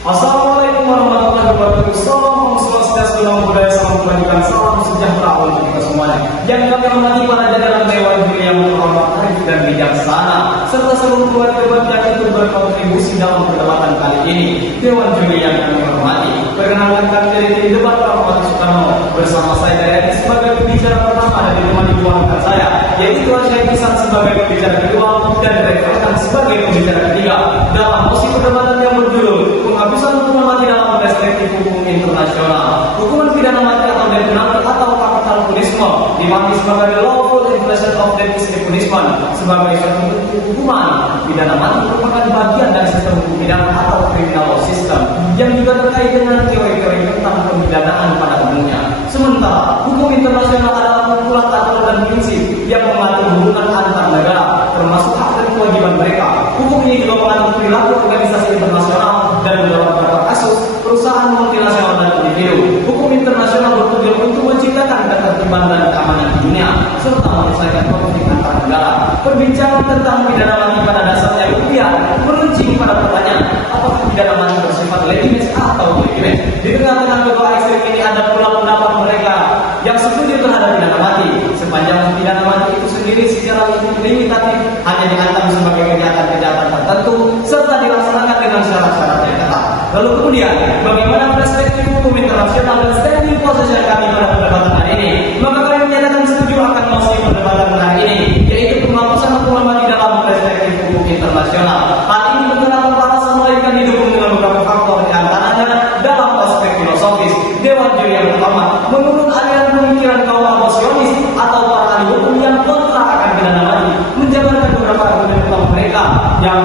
Assalamualaikum warahmatullahi wabarakatuh. Salam swastiastu, namo buddhaya, salam kebajikan, salam sejahtera untuk kita semuanya. Yang kami hormati para jajaran Dewan Juri yang terhormat, arif dan bijaksana, serta seluruh keluarga yang ikut berkontribusi dalam perdebatan kali ini. Dewan Juri yang kami hormati, perkenalkan kami dari tim debat Rahmat Soekarno. Bersama saya dari sebagai pembicara pertama dan ditemani dua rekan saya, yaitu Asyai Pisan sebagai pembicara kedua dan Rekan sebagai pembicara ketiga dalam posisi perdebatan yang berjudul penghapusan hukuman mati dalam perspektif hukum internasional. Hukuman pidana mati atau death penalty atau capital punishment dimaknai sebagai lawful infliction of death punishment sebagai suatu hukuman pidana mati merupakan bagian dari sistem hukum pidana atau criminal law system yang juga terkait dengan teori-teori tentang pemidanaan pada umumnya. Sementara hukum internasional adalah kumpulan aturan dan prinsip yang mengatur hubungan antar negara, termasuk hak dan kewajiban mereka. Hukum ini juga mengatur perilaku organisasi internasional dan beberapa kasus perusahaan multinasional dan individu. Hukum internasional bertujuan untuk menciptakan ketertiban dan keamanan di dunia serta menyelesaikan konflik antar negara. Perbincangan tentang pidana mati pada dasarnya rupiah meruncing pada pertanyaan, apakah pidana mati bersifat legitimate atau legitimate? Di tengah-tengah kedua ekstrem ini ada pula pendapat mereka yang setuju terhadap pidana mati, sepanjang pidana mati itu sendiri secara limitatif hanya dianggap sebagai kejahatan-kejahatan tertentu serta dilaksanakan dengan syarat-syarat yang ketat. Lalu kemudian, bagaimana perspektif hukum internasional dan standing position kami pada perdebatan hari ini? Maka kami menyatakan setuju akan mosi perdebatan hari ini, yaitu penghapusan hukuman mati dalam perspektif hukum internasional. Hal ini beberapa alasan melainkan didukung dengan beberapa faktor di antaranya dalam aspek filosofis. Dewan Juri yang pertama, menurut aliran pemikiran kaum abosionis atau para ahli hukum yang kontra akan pidana mati, menjabarkan beberapa argumen utama mereka yang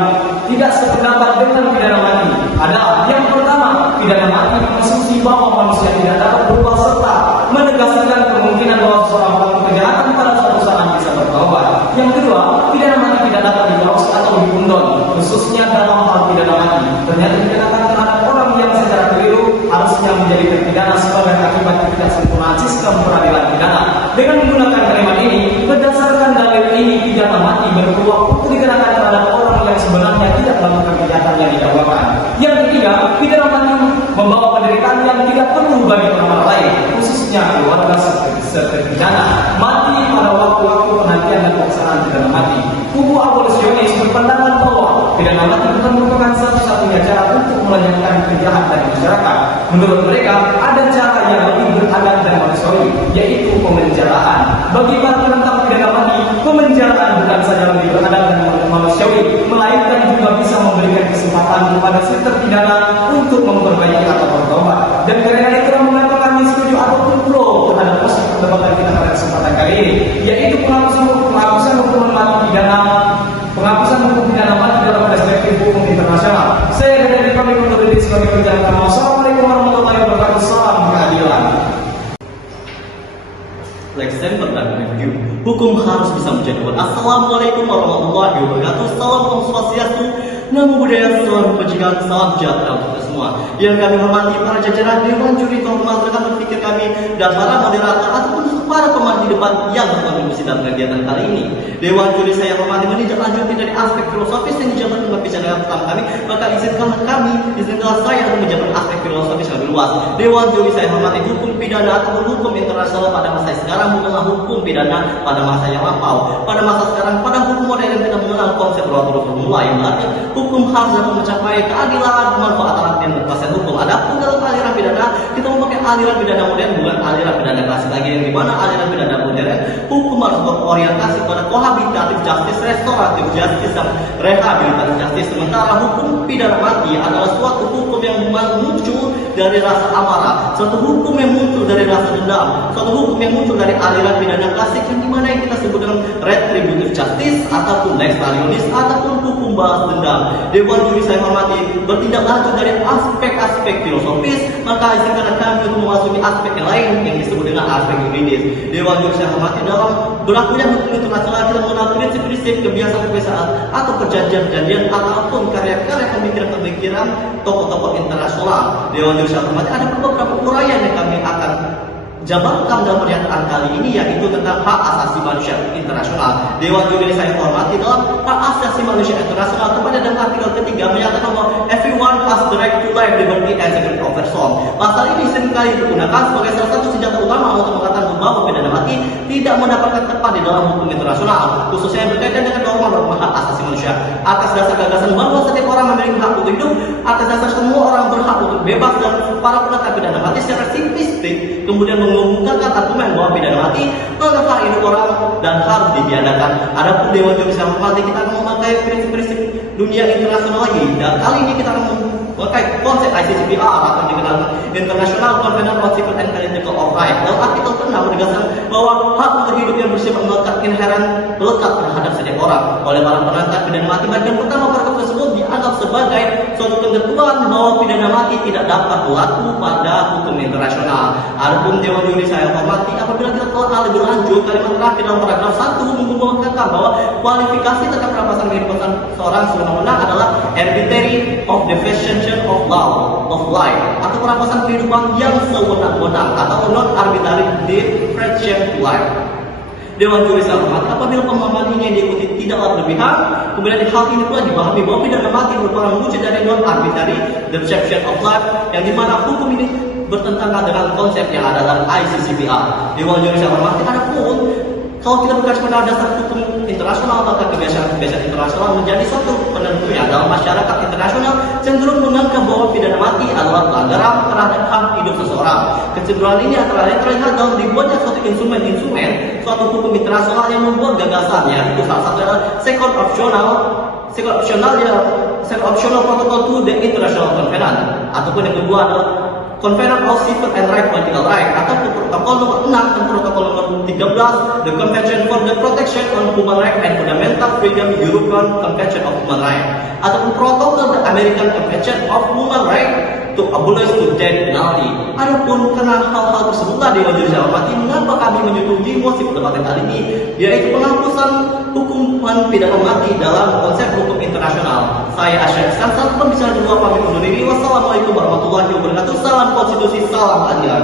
tidak sependapat dengan pidana mati adalah yang pertama, pidana mati berasumsi bahwa manusia tidak dapat berbuat serta menegaskan kemungkinan bahwa seorang pelaku kejahatan pada suatu saat bisa bertobat. Yang kedua, pidana mati tidak dapat dikorupsi atau dipundon, khususnya dalam hal pidana mati ternyata dikenakan terhadap orang yang secara keliru harusnya menjadi terpidana sebagai akibat ketidaksempurnaan sistem peradilan pidana. Dengan menggunakan kalimat ini, berdasarkan dalil ini, pidana mati berpeluang untuk dikenakan terhadap orang yang sebenarnya tidak melakukan kejahatan yang didakwakan. Yang ketiga, pidana mati membawa penderitaan yang tidak perlu bagi orang lain, khususnya keluarga terpidana mati pada waktu-waktu penantian dan pelaksanaan pidana mati. Kubu abolisionis berpandangan bahwa pidana mati bukan merupakan satu-satunya cara untuk melanjutkan kejahatan dari masyarakat. Menurut mereka, ada cara yang lebih beradab dan manusiawi, yaitu pemenjaraan. Bagi para penentang pidana mati, pemenjaraan bukan saja lebih beradab dan manusiawi, melainkan juga bisa memberikan kesempatan kepada si terpidana untuk memperbaiki atau bertobat. Dan karena itu mengapa kami setuju ataupun pro terhadap proses perdebatan kita pada kesempatan kali ini, yaitu penghapusan hukuman mati pidana, penghapusan hukum pidana mati dalam perspektif hukum internasional. Saya dari kami untuk diri sebagai pembicara pertama. Assalamualaikum warahmatullahi wabarakatuh. Salam keadilan. Like center dan review, hukum harus bisa menjadi kuat. Assalamualaikum warahmatullahi wabarakatuh. Salam Om Swastiastu, namo buddhaya, salam kebajikan, salam sejahtera untuk kita semua. Yang kami hormati para jajaran Dewan Juri terhormat, rekan berpikir kami dan para moderator ataupun para pemandu debat yang berkontribusi dalam kegiatan kali ini. Dewan Juri saya hormati meninjau lanjuti dari aspek filosofis yang dijabarkan dalam pembicaraan pertama kami, maka izinkanlah saya untuk menjabarkan aspek filosofis yang lebih luas. Dewan Juri saya hormati, hukum pidana ataupun hukum internasional pada masa sekarang bukanlah hukum pidana pada masa yang lampau. Pada masa sekarang, pada hukum modern kita mengenal konsep relatur formula yang berarti hukum harus dapat mencapai keadilan, manfaat dan kepastian hukum. Adapun dalam aliran pidana, kita memakai aliran pidana modern, bukan aliran pidana klasik lagi, yang dimana aliran pidana modern hukum harus berorientasi pada cohabitative justice, restorative justice, dan rehabilitative justice. Sementara hukum pidana mati adalah suatu hukum yang muncul dari rasa amarah, suatu hukum yang muncul dari rasa dendam, suatu hukum yang muncul dari aliran pidana klasik yang dimana yang kita sebut dengan retributive justice ataupun lex talionis ataupun hukum balas dendam. Dewan Juri saya hormati, bertindak lanjut dari aspek-aspek filosofis, maka izinkan kami untuk memasuki aspek yang lain yang disebut dengan aspek yuridis. Dewan Juri saya hormati, dalam berlakunya hukum internasional kita mengenal prinsip-prinsip, kebiasaan-kebiasaan atau perjanjian-perjanjian ataupun karya-karya pemikiran-pemikiran tokoh-tokoh internasional. Dewan Juri saya hormati, ada beberapa uraian yang kami akan jabarkan dalam pernyataan kali ini, yaitu tentang hak asasi manusia internasional. Dewan Juri saya hormati, dalam hak asasi manusia internasional kepada dalam artikel ketiga menyatakan bahwa everyone has the right to life, liberty, and security of person. Pasal ini seringkali digunakan sebagai salah satu senjata utama untuk mengatakan bahwa pidana mati tidak mendapatkan tempat di dalam hukum internasional, khususnya yang berkaitan dengan norma-norma hak asasi manusia. Atas dasar gagasan bahwa setiap orang memiliki hak untuk hidup, atas dasar semua orang berhak untuk bebas, dan para penentang pidana mati secara simplistik kemudian mengumumkan argumen bahwa pidana mati adalah hak hidup orang dan harus dibiarkan. Adapun Dewan Juri yang hormati, kita akan memakai prinsip-prinsip dunia internasional lagi, dan kali ini kita akan memakai konsep ICCPR atau dikenal International Covenant on Civil and Political Rights. Dalam artikel 6 menegaskan bahwa hak untuk hidup yang bersifat melekat inheren melekat terhadap setiap orang. Oleh para penentang pidana mati, bagian pertama paragraf tersebut dianggap sebagai suatu ketentuan bahwa pidana mati tidak dapat berlaku pada hukum internasional. Adapun Dewan Juri saya hormati, apabila kita telah lebih lanjut, kalimat terakhir dalam paragraf 1 mengumumkan bahwa kualifikasi terhadap perampasan kehidupan seorang sewenang-wenang adalah arbitrary of deprivation of life, atau perampasan kehidupan yang sewenang-wenang, atau non-arbitrary deprivation of life. Dewan Juri saya hormati, apabila pemahaman ini yang diikuti tidaklah berlebihan, kemudian hal ini pula dipahami bahwa pidana mati merupakan wujud dari non-arbitrary deprivation of life, yang dimana hukum ini bertentangan dengan konsep yang ada dalam ICCPR. Dewan Juri saya hormati, adapun kalau kita berkaca pada dasar hukum internasional, maka kebiasaan-kebiasaan internasional menjadi suatu penentunya dalam masyarakat internasional cenderung menganggap bahwa pidana mati adalah pelanggaran terhadap hak hidup seseorang. Kecenderungan ini antara lain terlihat dalam dibuatnya suatu instrumen suatu hukum internasional yang membuat gagasannya. Itu salah satu adalah second optional protocol to the international covenant, ataupun yang kedua adalah Convention of Civil and Political Rights, atau protokol nomor 6 dan protokol nomor 13, the Convention for the Protection on Human Rights and Fundamental Freedom, European Convention of Human Rights, ataupun protokol the American Convention of Human Rights to abolish the death penalty. Adapun karena hal-hal tersebutlah Dewan Juri saya hormati, mengapa kami menyetujui mosi perdebatan kali ini, yaitu penghapusan hukuman pidana mati dalam konsep hukum internasional. Saya Asyik Sansan, pembicara kedua, pamit undur diri. Wassalamualaikum warahmatullahi wabarakatuh. Salam konstitusi, salam keadilan.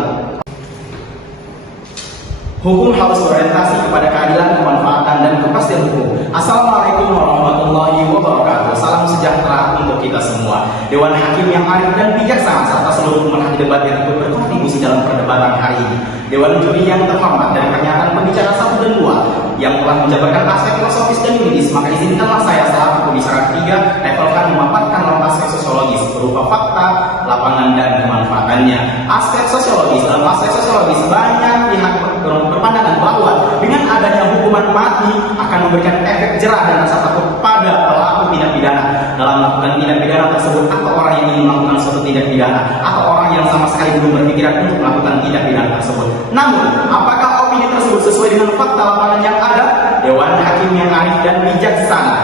Hukum harus berorientasi kepada keadilan, kemanfaatan, dan kepastian hukum. Assalamualaikum warahmatullahi wabarakatuh. Salam sejahtera untuk kita semua. Dewan Hakim yang arif dan bijaksana serta seluruh pemerhati debat yang ikut berkontribusi dalam perdebatan hari ini. Dewan Juri yang terhormat, dari pernyataan pembicara 1 dan 2 yang telah menjabarkan aspek filosofis dan yuridis, maka izinkanlah saya selaku pembicara ketiga levelkan memaparkan aspek sosiologis berupa fakta, lapangan, dan kemanfaatannya. Aspek sosiologis, dalam aspek sosiologis banyak pihak berpandangan bahwa dengan adanya hukuman mati akan memberikan efek jerah dan rasa takut pada pelaku tindak pidana dalam melakukan tindak pidana tersebut, atau orang yang ingin melakukan suatu tindak pidana, atau orang yang sama sekali belum berpikiran untuk melakukan tindak pidana tersebut. Namun, apakah opini tersebut sesuai dengan fakta lapangan yang ada? Dewan Hakim yang arif dan bijaksana,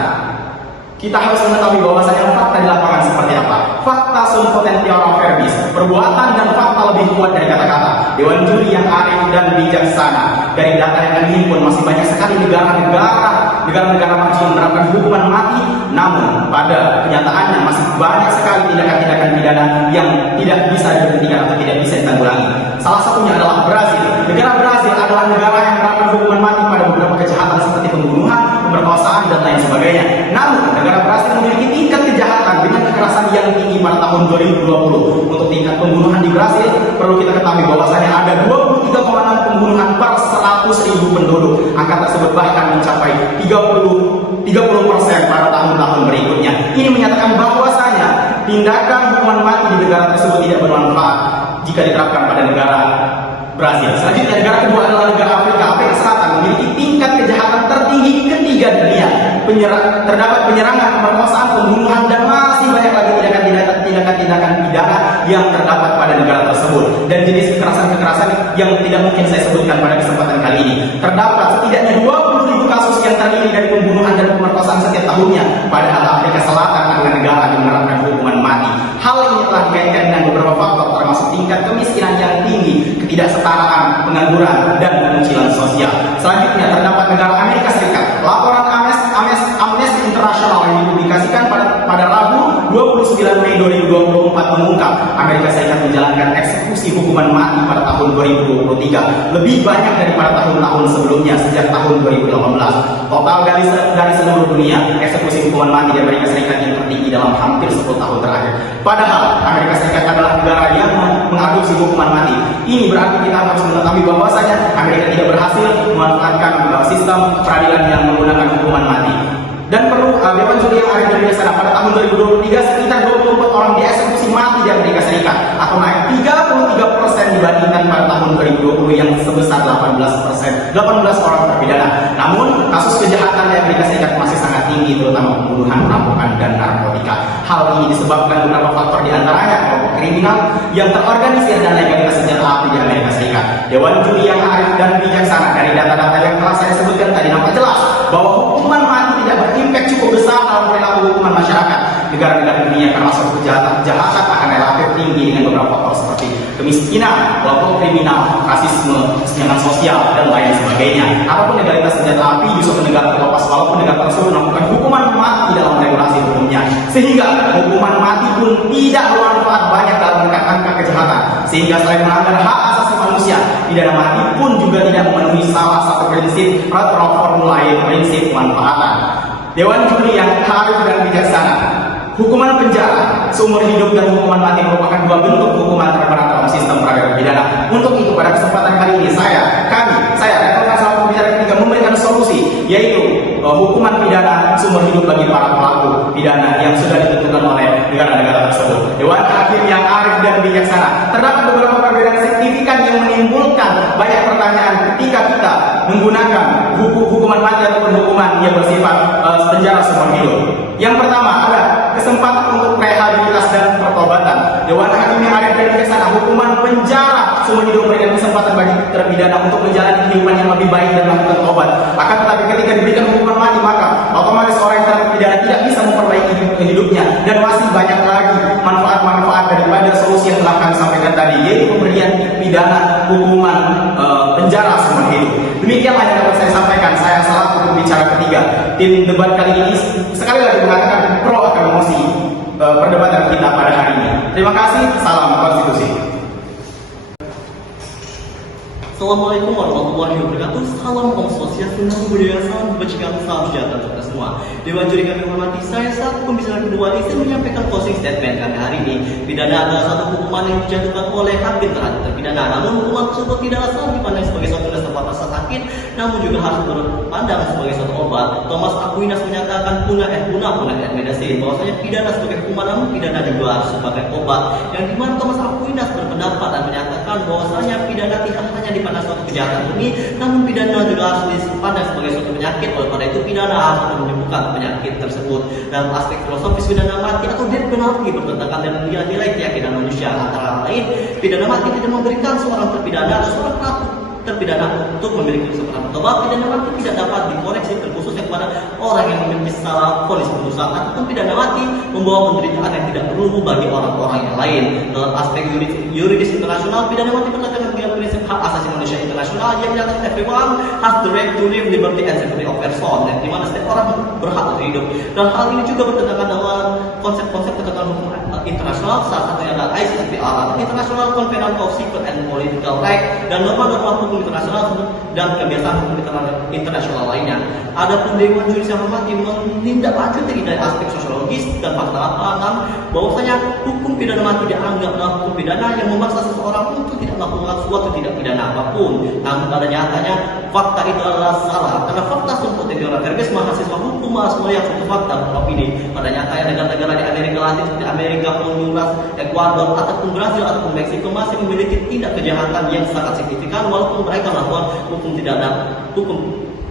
kita harus mengetahui bahwasanya fakta di lapangan seperti apa. Fakta sum potentiora verbis, perbuatan dan fakta lebih kuat dari kata-kata. Dewan Juri yang arif dan bijaksana, dari data yang kami himpun masih banyak sekali negara-negara maju yang menerapkan hukuman mati, namun pada kenyataannya masih banyak sekali tindakan-tindakan pidana yang tidak bisa dihentikan atau tidak bisa ditanggulangi. Salah satunya adalah Brazil. Negara Brazil adalah negara yang menerapkan hukuman mati pada beberapa kejahatan seperti pembunuhan, pemerkosaan, dan lain sebagainya. Namun, negara Brazil memiliki tingkat kejahatan dengan kekerasan yang tinggi pada tahun 2020. Untuk tingkat pembunuhan di Brazil, perlu kita ketahui bahwasanya ada 23,6 pembunuhan per 100.000 penduduk. Angka tersebut bahkan mencapai 30% pada tahun-tahun berikutnya. Ini menyatakan bahwasanya tindakan hukuman mati di negara tersebut tidak bermanfaat jika diterapkan pada negara Brazil. Selanjutnya, negara kedua adalah negara Afrika Selatan, memiliki tingkat kejahatan tertinggi ketiga dunia. Terdapat penyerangan, pemerkosaan, pembunuhan, dan masih banyak lagi tindakan pidana yang terdapat pada negara tersebut. Dan jenis kekerasan-kekerasan yang tidak mungkin saya sebutkan pada kesempatan kali ini. Terdapat setidaknya 20.000 kasus yang terdiri dari pembunuhan dan pemerkosaan setiap tahunnya. Padahal Afrika Selatan adalah negara yang menerapkan hukuman mati. Hal ini telah dikaitkan dengan beberapa faktor, termasuk tingkat kemiskinan yang tinggi, ketidaksetaraan, pengangguran, dan pengucilan sosial. Selanjutnya, terdapat negara Amerika Serikat. Laporan Amnesty International yang dipublikasikan pada Rabu 29 Mei 2024 mengungkapkan mengungkap Amerika Serikat menjalankan eksekusi hukuman mati pada tahun 2023 lebih banyak daripada tahun-tahun sebelumnya sejak tahun 2018. Total dari seluruh dunia, eksekusi hukuman mati di Amerika Serikat yang tertinggi dalam hampir 10 tahun terakhir. Padahal Amerika Serikat adalah negara yang mengadopsi hukuman mati. Ini berarti kita harus mengetahui bahwasanya Amerika tidak berhasil memanfaatkan sistem peradilan yang menggunakan hukuman mati. Dan perlu Dewan Juri yang ada di sana pada tahun 2023 sekitar 24 orang dieksekusi mati di Amerika Serikat atau naik 33% dibandingkan pada tahun 2020 yang sebesar 18 orang terpidana. Namun kasus kejahatan di Amerika Serikat masih sangat tinggi, terutama pembunuhan, perampokan, dan narkotika. Hal ini disebabkan beberapa faktor, diantaranya kelompok kriminal yang terorganisir dan legalitas senjata api di Amerika Serikat. Dewan Juri yang arif dan bijaksana, dari data-data yang telah saya sebutkan tadi nampak jelas bahwa hukuman mati tidak berimpact cukup besar dalam perilaku hukuman masyarakat. Negara-negara dunia karena suatu kejahatan akan relatif tinggi dengan beberapa faktor seperti kemiskinan, kelompok kriminal, rasisme, kesenjangan sosial, dan lain sebagainya. Apapun legalitas senjata api di suatu negara terlepas walaupun negara tersebut melakukan hukuman mati dalam regulasi hukumnya, sehingga hukuman mati pun tidak bermanfaat banyak dalam menekan angka kejahatan. Sehingga selain melanggar hak asasi manusia, pidana mati pun juga tidak memenuhi salah satu prinsip atau formula yaitu prinsip pemanfaatan. Dewan Juri yang arif dan bijaksana, hukuman penjara seumur hidup dan hukuman mati merupakan dua bentuk hukuman terberat dalam sistem peradilan pidana. Untuk itu pada kesempatan kali ini saya rekan sama pembicara ketiga memberikan solusi, yaitu hukuman pidana seumur hidup bagi para pelaku pidana yang sudah ditentukan oleh negara-negara tersebut. Dewan Hakim yang arif dan bijaksana, terdapat beberapa perbedaan signifikan yang menimbulkan banyak pertanyaan ketika kita menggunakan hukuman mati ataupun hukuman yang bersifat penjara seumur hidup. Yang pertama ada kesempatan untuk rehabilitas dan pertobatan. Dewan Hakim yang arif dan bijaksana, hukuman penjara seumur hidup memberikan kesempatan bagi terpidana untuk menjalani kehidupan yang lebih baik dan melakukan tobat. Akan tetapi ketika diberikan hukuman mati, maka otomatis orang yang terpidana tidak bisa memperbaiki hidupnya, dan masih banyak lagi manfaat-manfaat daripada solusi yang telah kami sampaikan tadi, yaitu pemberian pidana hukuman penjara seumur hidup. Demikianlah yang dapat saya sampaikan. Saya selaku pembicara ketiga tim debat kali ini sekali lagi mengatakan pro akan emosi perdebatan kita pada hari ini. Terima kasih. Salam konstitusi. Assalamualaikum warahmatullahi wabarakatuh. Salam Om Swastiastu, Namo Buddhaya, salam kebajikan, salam sejahtera untuk kita semua. Dewan Juri kami hormati, saya saat pembicaraan kedua ini menyampaikan closing statement kami hari ini. Pidana adalah satu hukuman yang dijatuhkan oleh hakim terhadap terpidana. Namun hukuman tersebut tidaklah selalu dipandang sebagai suatu rasa sakit, namun juga harus berpandang sebagai suatu obat. Thomas Aquinas menyatakan punah et medicin, bahwasanya pidana sebagai hukuman, namun pidana juga harus sebagai obat. Yang dimana Thomas Aquinas berpendapat dan menyatakan bahwasanya pidana tidak hanya dipandang suatu kejahatan ini, namun pidana juga harus dipandang sebagai suatu penyakit. Oleh karena itu pidana harus menyembuhkan penyakit tersebut. Dalam aspek filosofis, pidana mati atau death penalty bertentangan dengan nilai keyakinan manusia. Antara lain, pidana mati tidak memberikan seorang terpidana atau seorang pelaku terpidana untuk memiliki kesempatan bertobat. Pidana mati tidak dapat dikoreksi, terkhususnya kepada orang yang memiliki salah vonis berdosa, ataupun pidana mati membawa penderitaan yang tidak perlu bagi orang-orang yang lain. Dalam aspek yuridis internasional, pidana mati bertentangan dengan prinsip hak asasi manusia internasional yang menyatakan everyone has the right to live, liberty and safety of person, di mana setiap orang berhak untuk hidup. Dan hal ini juga bertentangan dengan konsep-konsep ketentuan hukum internasional, salah satunya adalah ICCPR, International Covenant of Civil and Political Rights, dan norma-norma hukum internasional dan kebiasaan hukum internasional lainnya. Adapun Dewan Juri yang hormati menindaklanjuti dari aspek sosiologis dan fakta lapangan bahwasanya hukum pidana mati dianggaplah hukum pidana yang memaksa seseorang untuk tidak melakukan suatu tindak pidana apapun. Namun pada nyatanya fakta itu adalah salah, karena fakta sumber teori verbis mahasiswa hukum harus melihat suatu fakta beropini. Pada nyatanya negara-negara di Amerika Latin seperti Amerika, Honduras, Ekuador, ataupun Brazil ataupun Meksiko masih memiliki tindak kejahatan yang sangat signifikan walaupun mereka melakukan hukum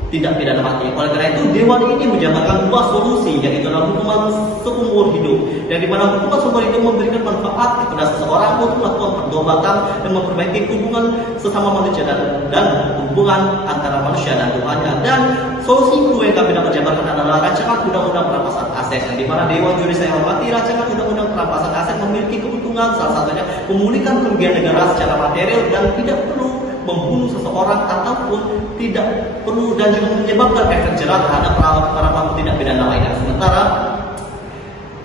tidak pidana mati. Oleh karena itu Dewan ini menjabarkan dua solusi, yaitu adalah hukuman seumur hidup, yang dimana hukuman seumur hidup memberikan manfaat kepada seseorang untuk melakukan pertobatan dan memperbaiki hubungan sesama manusia dan hubungan antara manusia dan Tuhannya. Dan solusi kedua yang kami dapat jabarkan adalah rancangan undang-undang perampasan aset, yang dimana Dewan Juri saya hormati, rancangan undang-undang perampasan aset memiliki keuntungan, salah satunya memulihkan kerugian negara secara material dan tidak perlu membunuh seseorang ataupun tidak perlu, dan juga menyebabkan efek jerah terhadap para pelaku tindak pidana lainnya. Sementara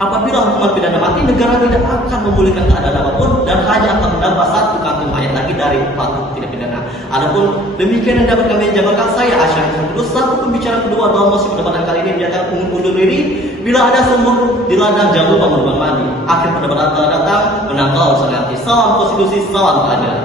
Apabila hukuman pidana mati, negara tidak akan membolehkan keadaan apapun dan hanya akan menambah satu kantung mayat lagi dari 4 tindak pidana. Adapun demikian yang dapat kami jabarkan, saya Asyari Terus selaku pembicara kedua dalam mosi perdebatan kali ini menyatakan undur diri. Bila ada sumur di ladang, jangan lupa menumpang mandi. Akhir perdebatan telah datang, menang kau sangat. Salam konstitusi, salam keadilan.